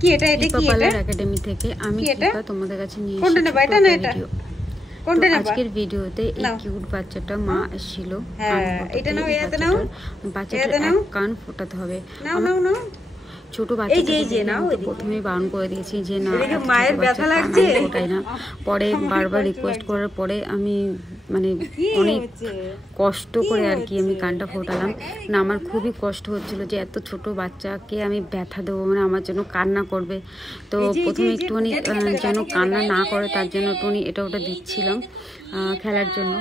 কি এটা কি এটা একাডেমি থেকে আমি কিপা তোমাদের কাছে নিয়ে এসেছি। কোনটা নেবা? এটা না এটা? কোনটা নেবা? আজকের ভিডিওতে এই কিউট বাচ্চাটা মা ছিল। এটা নাও, এটা নাও, বাচ্চাটা কান ফোটাতে হবে। নাও নাও নাও। ছোট বাচ্চা প্রথমে বারণ করে দিয়েছি যে না, মায়ের ব্যথা লাগছে ফোটাই না। পরে বারবার রিকোয়েস্ট করার পরে আমি মানে অনেক কষ্ট করে আর কি আমি কানটা ফোটালাম। না আমার খুবই কষ্ট হচ্ছিল যে এত ছোট বাচ্চাকে আমি ব্যথা দেবো, মানে আমার জন্য কান্না করবে। তো প্রথমে একটুখানি যেন কান্না না করে তার জন্য একটুখানি এটা ওটা দিচ্ছিলাম খেলার জন্য।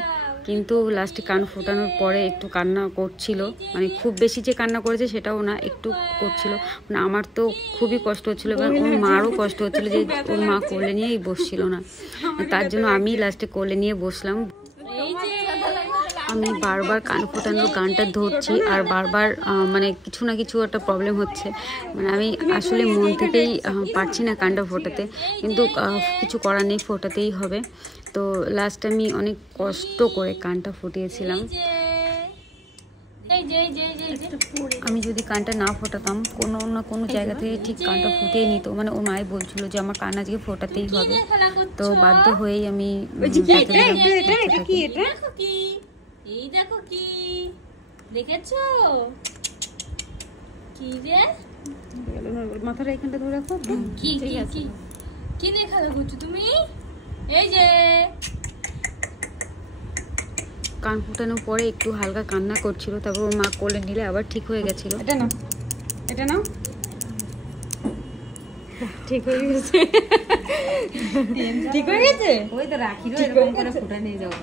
কিন্তু লাস্টে কান ফোটানোর পরে একটু কান্না করছিল, মানে খুব বেশি যে কান্না করেছে সেটাও না, একটু করছিল। মানে আমার তো খুবই কষ্ট হচ্ছিলো, এবার ওর মারও কষ্ট হচ্ছিলো যে ওর মা কোলে নিয়েই বসছিল না, তার জন্য আমি লাস্টে কোলে নিয়ে বসলাম। আমি বারবার কান ফোটানোর গানটা ধরছি আর বারবার মানে কিছু না কিছু একটা প্রবলেম হচ্ছে, মানে আমি আসলে মন থেকেই পারছি না কানটা ফোটাতে, কিন্তু কিছু করার নেই, ফোটাতেই হবে। তো লাস্ট আমি অনেক কষ্ট করে কানটা ফুটিয়েছিলাম। আমি যদি কানটা না ফোটাতাম কোনো না কোনো জায়গা থেকে ঠিক কানটা ফুটিয়ে নিত, মানে ও মাই বলছিল যে আমার কান আজকে ফোটাতেই হবে। তো বাধ্য হয়েই আমি এই দেখো কি দেখেছো, কি রে মাথাটা এখানটা ধরে রাখো। কি কি কি কি নিয়ে খেলা করছো তুমি? এই যে কান ফুটানোর পরে একটু হালকা কান্না করছিল, তারপর ওর মা কোলে নিলে আবার ঠিক হয়ে গেছিল। এটা নাও, এটা নাও, ঠিক হয়ে গেছে। ঠিক হয়ে গেছে, ওই তো রাখি এরকম করে ফুটা নিয়ে যাও।